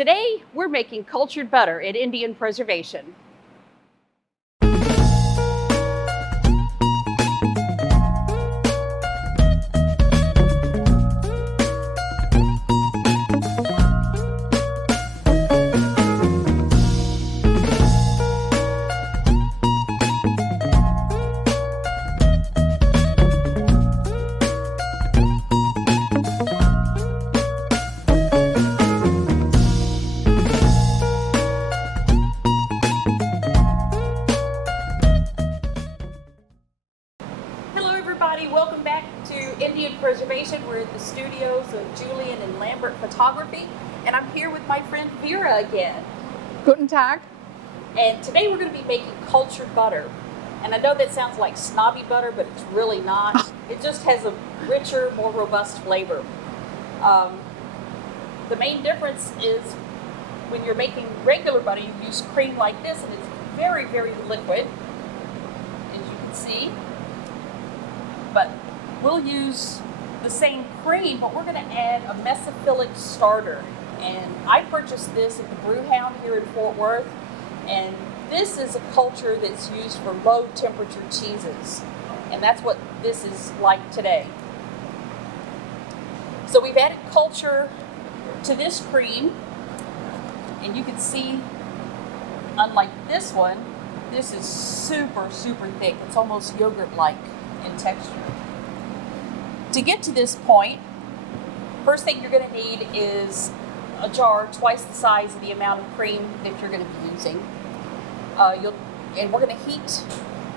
Today, we're making cultured butter at Indian Preservation. Welcome back to Indian Preservation. We're at the studios of Julian and Lambert Photography, and I'm here with my friend Vera again. Guten Tag. And today we're going to be making cultured butter. And I know that sounds like snobby butter, but it's really not. It just has a richer, more robust flavor. The main difference is when you're making regular butter, you use cream like this, and it's very, very liquid, as you can see. But we'll use the same cream, but we're going to add a mesophillic starter. And I purchased this at the Brew Hound here in Fort Worth. And this is a culture that's used for low temperature cheeses. And that's what this is like today. So we've added culture to this cream. And you can see, unlike this one, this is super, super thick. It's almost yogurt-like in texture. To get to this point, first thing you're going to need is a jar twice the size of the amount of cream that you're going to be using. And we're going to heat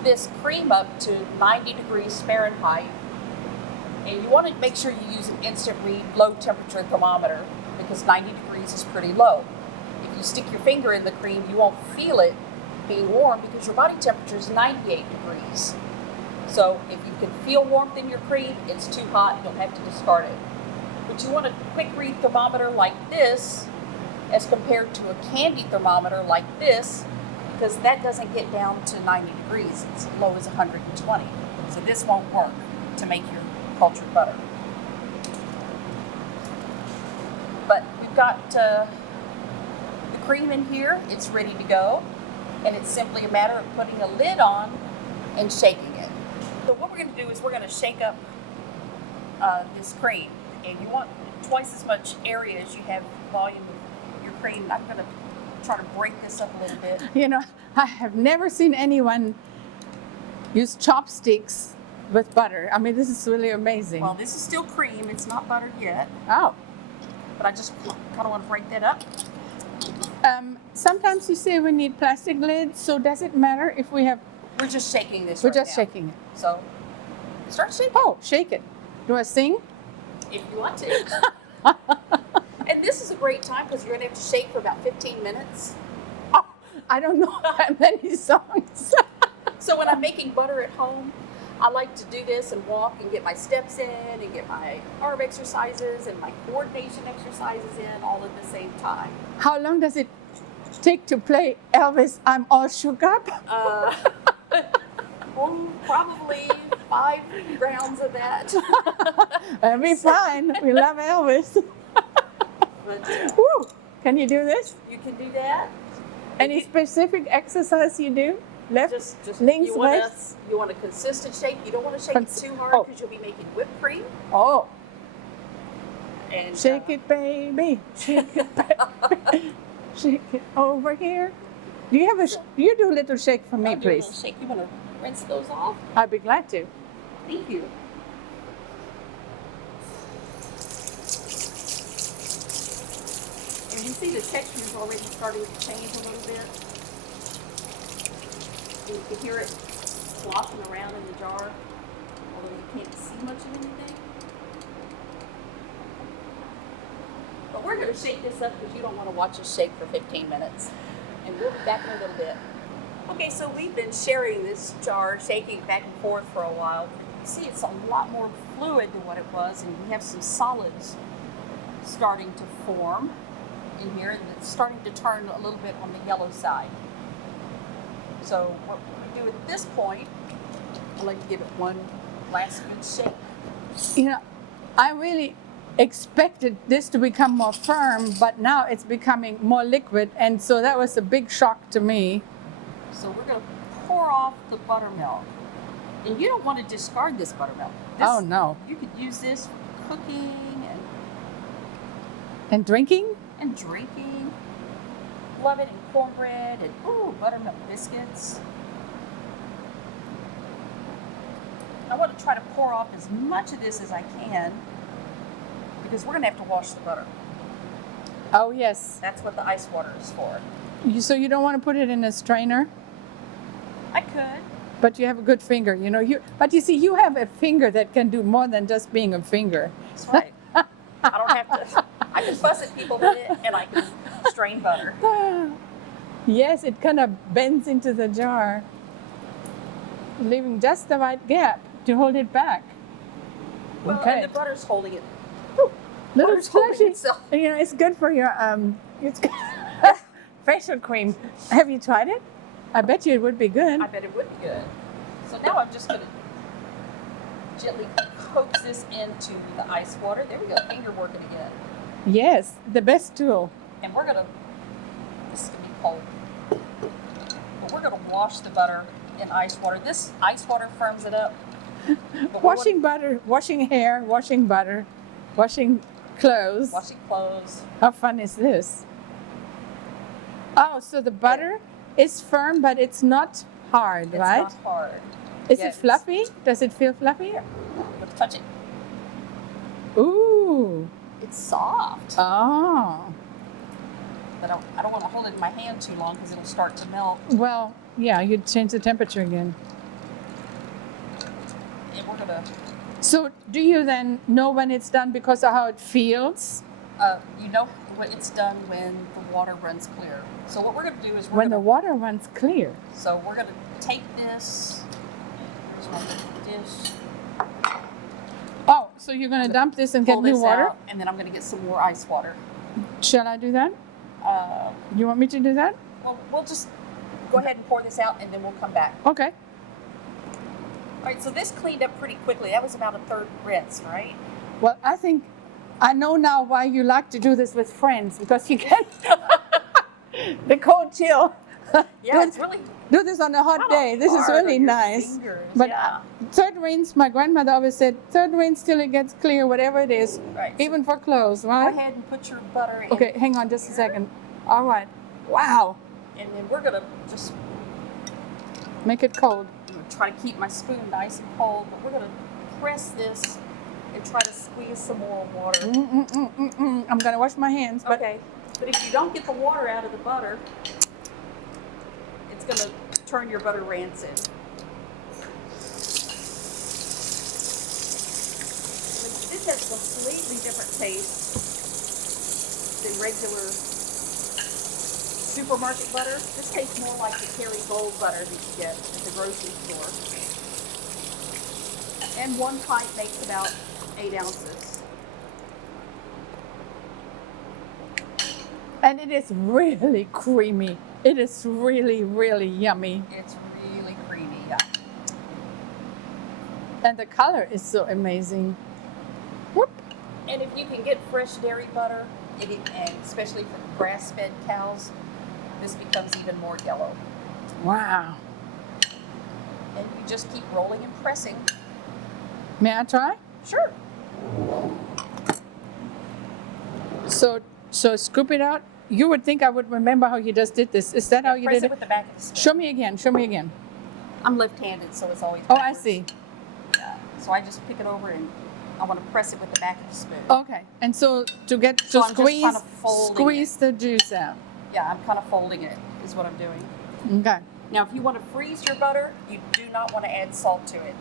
this cream up to 90 degrees Fahrenheit. And you want to make sure you use an instant read low temperature thermometer because 90 degrees is pretty low. If you stick your finger in the cream, you won't feel it being warm because your body temperature is 98 degrees. So if you can feel warmth in your cream, it's too hot, you'll have to discard it. But you want a quick read thermometer like this as compared to a candy thermometer like this because that doesn't get down to 90 degrees. It's as low as 120. So this won't work to make your cultured butter. But we've got the cream in here. It's ready to go. And it's simply a matter of putting a lid on and shaking it. So what we're going to do is we're going to shake up this cream, and you want twice as much area as you have volume of your cream. I'm going to try to break this up a little bit. You know, I have never seen anyone use chopsticks with butter. I mean, this is really amazing. Well, this is still cream. It's not buttered yet. Oh. But I just kind of want to break that up. Sometimes you say we need plastic lids, so does it matter if we have... We're just shaking this We're right just now. shaking it. So, start shaking. Oh, shake it. Do I sing? If you want to. And this is a great time because you're going to have to shake for about 15 minutes. Oh, I don't know that many songs. So when I'm making butter at home, I like to do this and walk and get my steps in and get my arm exercises and my coordination exercises in all at the same time. How long does it take to play Elvis, I'm All Shook Up? Probably 5 rounds of that. That'll be fine. We love Elvis. But, Woo! Can you do this? you can do that. Any specific exercise you do? Left, Just links, you want left? you want a consistent shake. You don't want to shake it too hard Oh. because you'll be making whipped cream. Oh, And shake it, baby. Shake it, baby. Shake it over here. Do you have you do a little shake for me, I'll do a little please? shake. You want to rinse those off? I'd be glad to. Thank you. And you see the texture is already starting to change a little bit. You can hear it sloshing around in the jar, although you can't see much of anything. But we're going to shake this up because you don't want to watch us shake for 15 minutes. And we'll be back in a little bit. Okay, so we've been sharing this jar, shaking it back and forth for a while. You see it's a lot more fluid than what it was, and we have some solids starting to form in here, and it's starting to turn a little bit on the yellow side. So what we do at this point, I'd like to give it one last good shake. You know, I really expected this to become more firm, but now it's becoming more liquid, and so that was a big shock to me. So we're going to pour off the buttermilk. And you don't want to discard this buttermilk. Oh, no. You could use this for cooking And drinking? and drinking. Love it in cornbread and buttermilk biscuits. I want to try to pour off as much of this as I can because we're going to have to wash the butter. Oh, yes. That's what the ice water is for. So you don't want to put it in a strainer, I could. but you have a good finger. You know, but you see, you have a finger that can do more than just being a finger. That's right. I don't have to. I can fuss at people with it and I can strain butter. Yes, it kind of bends into the jar, leaving just the right gap to hold it back. Well, Okay. and the butter's holding it. Little Butter's holding slushy. itself. You know, it's good for your it's facial cream. Have you tried it? I bet you it would be good. I bet it would be good. So now I'm just going to gently coax this into the ice water. There we go, finger working again. Yes, the best tool. And we're going to, this is going to be cold, but we're going to wash the butter in ice water. This ice water firms it up. But Washing butter, washing hair, washing butter, washing clothes. washing clothes. How fun is this? Oh, so the butter is firm, but it's not hard, It's right? not hard. Is Yeah, it fluffy? Does it feel fluffy? Let's touch it. Ooh. It's soft. Oh. But I don't want to hold it in my hand too long because it'll start to melt. Well, yeah, you'd change the temperature again. And we're going to, So do you then know when it's done because of how it feels? you know when it's done when the water runs clear. So what we're going to do is When the water runs clear. So we're going to take this. Here's my dish. Oh, so you're going to dump this and get Pull new this water? out, and then I'm going to get some more ice water. Shall I do that? You want me to do that? Well, we'll just go ahead and pour this out, and then we'll come back. Okay. All right. So this cleaned up pretty quickly. That was about a third rinse, right? Well, I know now why you like to do this with friends, because you get the cold chill. Yeah, it's really. Do this on a hot not day. This is hard really on your nice. fingers, But yeah. third rinse, my grandmother always said, third rinse till it gets clear, whatever it is, Right. So even for clothes, go right? ahead and put your butter in. Okay, hang on just a second. All right. Wow. And then we're going to just Make it cold. try to keep my spoon nice and cold, but we're going to press this and try to squeeze some more water. I'm going to wash my hands, but Okay, but if you don't get the water out of the butter, it's going to turn your butter rancid. This has a completely different taste than regular supermarket butter. This tastes more like the Terry Gold butter that you get at the grocery store. And one pint makes about 8 ounces. and it is really creamy. It is really, really yummy. It's really creamy. Yeah. And the color is so amazing. Whoop. And if you can get fresh dairy butter, and especially from grass-fed cows, this becomes even more yellow. Wow. And you just keep rolling and pressing. May I try? Sure. So scoop it out. You would think I would remember how you just did this. Is that how you Press did it it? with the back of the spoon. Show me again. Show me again. I'm left-handed, so it's always Oh, I backwards. see. Yeah. So I just pick it over and I want to press it with the back of the spoon. Okay. And so to get So to I'm just kind of folding squeeze the juice out. Yeah, I'm kind of folding it, is what I'm doing. Okay. Now, if you want to freeze your butter, you do not want to add salt to it.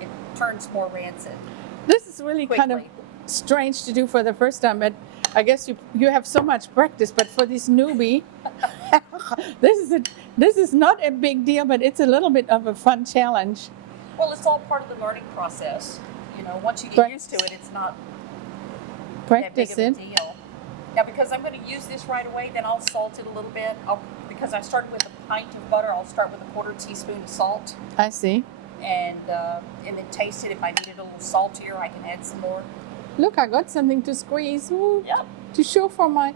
It turns more rancid This is really quickly. kind of strange to do for the first time, but I guess you have so much practice. But for this newbie, this is not a big deal, but it's a little bit of a fun challenge. Well, it's all part of the learning process. You know, once you get But- used to it, it's not that Practice big it. of a deal. Now, because I'm going to use this right away, then I'll salt it a little bit. Because I started with a pint of butter, I'll start with a 1/4 teaspoon of salt I see. and then taste it. If I need it a little saltier, I can add some more. Look, I got something to squeeze. Ooh, Yep. to show for my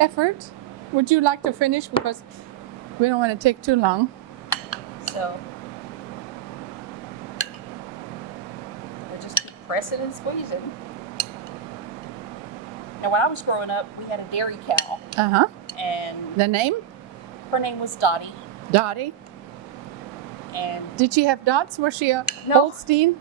effort. Would you like to finish? Because we don't want to take too long. So I just keep pressing and squeezing. Now, when I was growing up, we had a dairy cow, Uh-huh. and The name? her name was Dottie. Dottie. And Did she have dots? Was she a No. Holstein?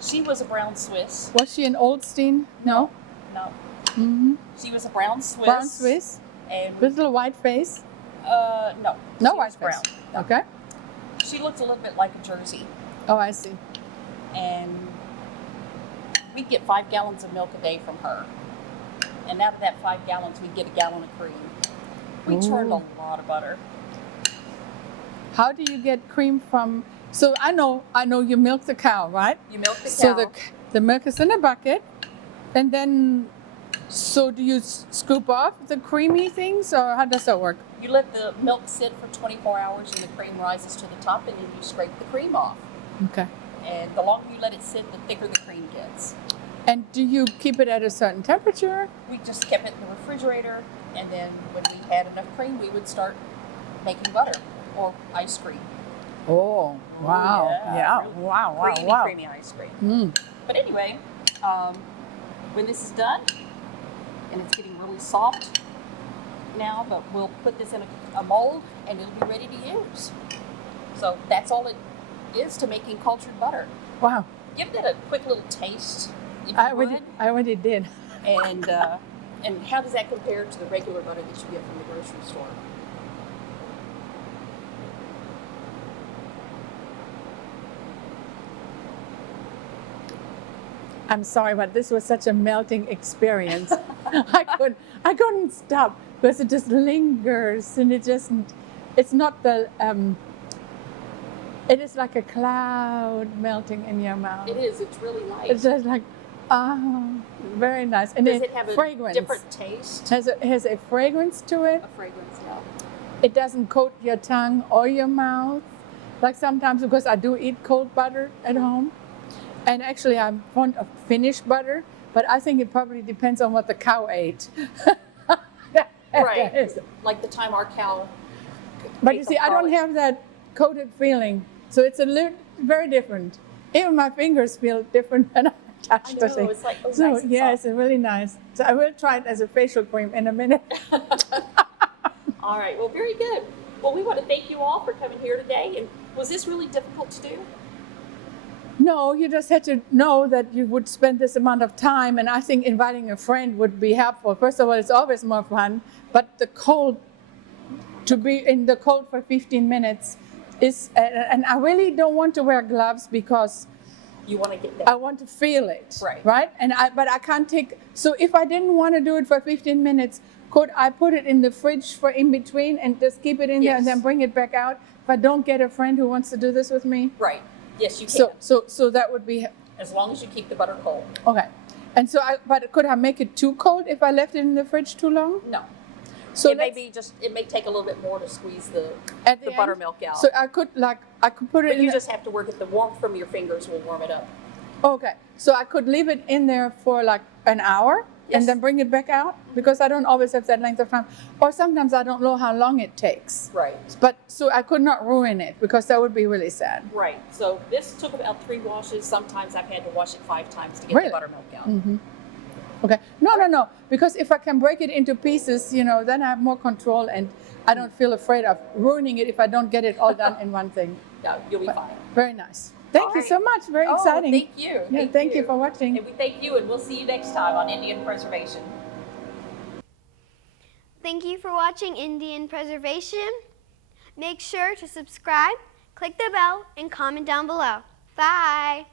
she was a brown Swiss. Was she an Holstein? No. No, Mm-hmm. she was a brown Swiss. Brown Swiss And with a little white face. no, No she white was face. brown. No. Okay. She looked a little bit like a Jersey, Oh, I see. and we'd get 5 gallons of milk a day from her. And out of that 5 gallons, we'd get a gallon of cream. We churned a Ooh. lot of butter. How do you get cream from? So I know you milk the cow, right? You milk the cow. So the milk is in a bucket, and then so do you scoop off the creamy things, or how does that work? You let the milk sit for 24 hours, and the cream rises to the top, and then you scrape the cream off. Okay. And the longer you let it sit, the thicker the cream gets. And do you keep it at a certain temperature? We just kept it in the refrigerator, and then when we had enough cream, we would start making butter or ice cream. Oh, wow. Yeah. really Wow, creamy ice cream. Mm. But anyway, when this is done, and it's getting really soft now, but we'll put this in a mold, and it'll be ready to use. So that's all it is to making cultured butter. Wow. Give that a quick little taste, if you I would. already did. And how does that compare to the regular butter that you get from the grocery store? I'm sorry, but this was such a melting experience. I couldn't stop because it just lingers, and it's not the, it is like a cloud melting in your mouth. It is. It's really nice. It's just like, very nice. And Does it have a fragrance. different taste? Has a fragrance to it. A fragrance, yeah. It doesn't coat your tongue or your mouth. Like sometimes, because I do eat cold butter at home. And actually, I'm fond of finished butter, but I think it probably depends on what the cow ate. Right. Like the time our cow. But ate you some see, I don't garlic. have that coated feeling. So it's a little, very different. Even my fingers feel different when I touch I the know, thing. it's like, oh, So nice and yeah, soft. it's really nice. So I will try it as a facial cream in a minute. All right. Well, very good. Well, we want to thank you all for coming here today. And was this really difficult to do? No, you just had to know that you would spend this amount of time, and I think inviting a friend would be helpful. First of all, it's always more fun, but the cold, to be in the cold for 15 minutes is, and I really don't want to wear gloves because You want to get that. I want to feel it, Right. But I can't take, so if I didn't want to do it for 15 minutes, could I put it in the fridge for in between and just keep it in there and Yes. then bring it back out if I don't get a friend who wants to do this with me? Right. Yes, you can. So that would be, As long as you keep the butter cold. okay. And so but could I make it too cold if I left it in the fridge too long? No. So it may let's- be just. It may take a little bit more to squeeze the at the end? buttermilk out. So I could put it but in. you just have to work it. The warmth from your fingers will warm it up. Okay. So I could leave it in there for like an hour Yes. and then bring it back out because I don't always have that length of time. Or sometimes I don't know how long it takes. Right. But so I could not ruin it because that would be really sad. Right. So this took about 3 washes. Sometimes I've had to wash it 5 times to get Really? the buttermilk out. Mm-hmm. Okay. No. Because if I can break it into pieces, then I have more control and I don't feel afraid of ruining it if I don't get it all done in one thing. No, you'll be fine. Very nice. Thank All you right. so much. Very exciting. Thank you. Yeah, thank you for watching. And we thank you, and we'll see you next time on Indian Preservation. Thank you for watching Indian Preservation. Make sure to subscribe, click the bell, and comment down below. Bye!